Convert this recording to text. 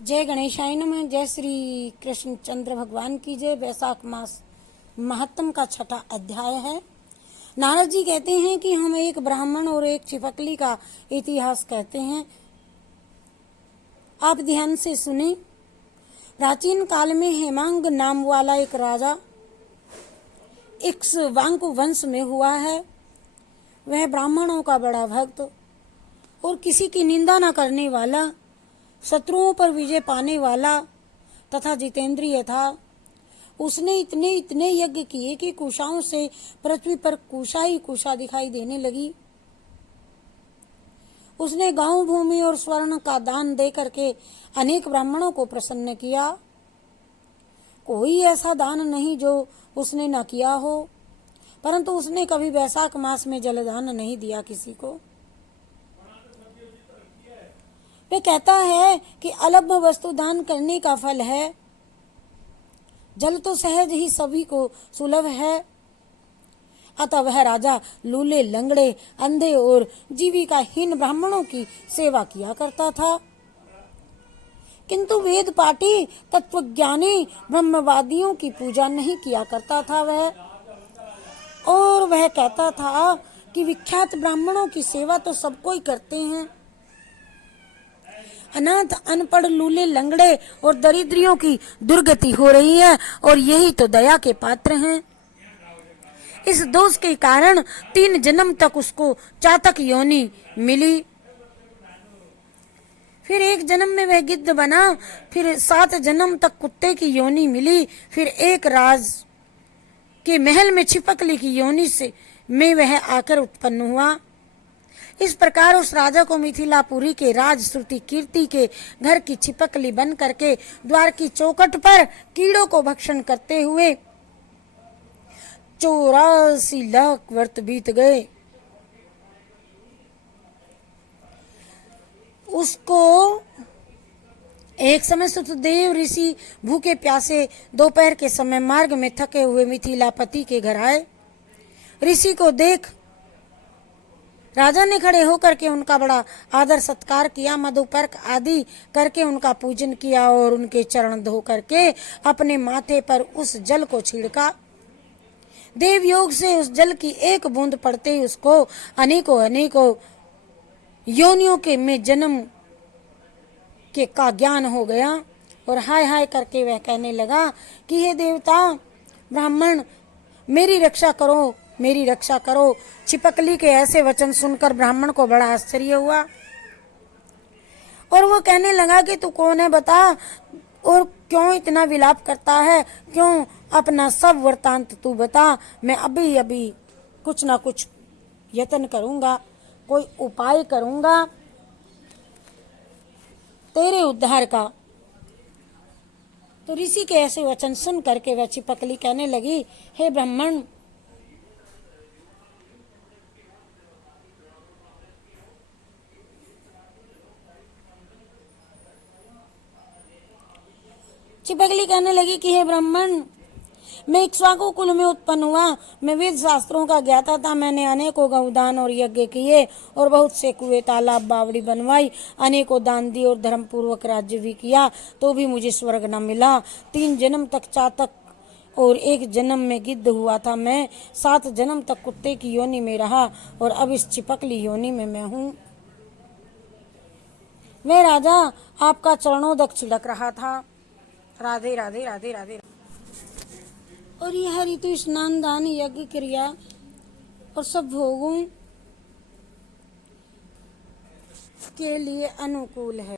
जय गणेशाय नमः। जय श्री कृष्ण चंद्र भगवान की जय। वैशाख मास महत्तम का छठा अध्याय है। नारद जी कहते हैं कि हम एक ब्राह्मण और एक छिपकली का इतिहास कहते हैं, आप ध्यान से सुने। प्राचीन काल में हेमांग नाम वाला एक राजा इक्ष्वाकु वंश में हुआ है। वह ब्राह्मणों का बड़ा भक्त और किसी की निंदा न करने वाला, शत्रुओं पर विजय पाने वाला तथा जितेंद्रिय था। उसने इतने यज्ञ किए कि कुशाओं से पृथ्वी पर कुशा ही कुशा दिखाई देने लगी। उसने गांव भूमि और स्वर्ण का दान दे करके अनेक ब्राह्मणों को प्रसन्न किया। कोई ऐसा दान नहीं जो उसने न किया हो, परंतु उसने कभी वैशाख मास में जलदान नहीं दिया किसी को। वे कहता है कि अलभ्य वस्तु दान करने का फल है। जल तो सहज ही सभी को सुलभ है। अतः वह राजा लूले, लंगड़े, अंधे और जीविकाहीन ब्राह्मणों की सेवा किया करता था, किंतु वेद पाठी तत्वज्ञानी ब्रह्मवादियों की पूजा नहीं किया करता था और वह कहता था कि विख्यात ब्राह्मणों की सेवा तो सब कोई करते हैं। अनाथ, अनपढ़, लूले, लंगड़े और दरिद्रियों की दुर्गति हो रही है और यही तो दया के पात्र हैं। इस दोष के कारण 3 जन्म तक उसको चातक योनि मिली। फिर 1 जन्म में वह गिद्ध बना, फिर 7 जन्म तक कुत्ते की योनि मिली, फिर एक राज के महल में छिपकली की योनि में वह आकर उत्पन्न हुआ। इस प्रकार उस राजा को मिथिलापुरी के राज श्रुति कीर्ति के घर की छिपकली बन करके द्वार की चौखट पर कीड़ों को भक्षण करते हुए 84 लाख वर्ष बीत गए। उसको एक समय सुतदेव ऋषि भूखे प्यासे दोपहर के समय मार्ग में थके हुए मिथिलापति के घर आए। ऋषि को देख राजा ने खड़े होकर के उनका बड़ा आदर सत्कार किया, मधुपर्क आदि करके उनका पूजन किया और उनके चरण धो करके अपने माथे पर उस जल को छिड़का। देव योग से उस जल की एक बूंद पड़ते ही उसको अनेकों योनियों के में जन्म के का ज्ञान हो गया और हाय हाय करके वह कहने लगा कि हे देवता ब्राह्मण, मेरी रक्षा करो, मेरी रक्षा करो। छिपकली के ऐसे वचन सुनकर ब्राह्मण को बड़ा आश्चर्य हुआ और वो कहने लगा कि तू कौन है बता, और क्यों इतना विलाप करता है, क्यों अपना सब वृतांत तू बता। मैं अभी कुछ ना कुछ यत्न करूंगा, कोई उपाय करूंगा तेरे उद्धार का। तो ऋषि के ऐसे वचन सुन करके वह छिपकली कहने लगी, हे ब्राह्मण, छिपकली कहने लगी कि हे ब्राह्मण, मैं इक्ष्वाकु कुल में उत्पन्न हुआ। मैं वेद शास्त्रों का ज्ञाता था। मैंने अनेकों गौदान और यज्ञ किए और बहुत से कुएं, तालाब, बावड़ी बनवाई, अनेकों दान दिए और धर्म पूर्वक राज्य भी किया, तो भी मुझे स्वर्ग न मिला। 3 जन्म तक चातक और 1 जन्म में गिद्ध हुआ था मैं। 7 जन्म तक कुत्ते की योनि में रहा और अब इस छिपकली योनि में मैं हूँ। मैं राजा आपका चरणोदक छिड़क रहा था। राधे राधे राधे राधे। और यह ऋतु स्नान, दान, यज्ञ, क्रिया और सब भोगों के लिए अनुकूल है।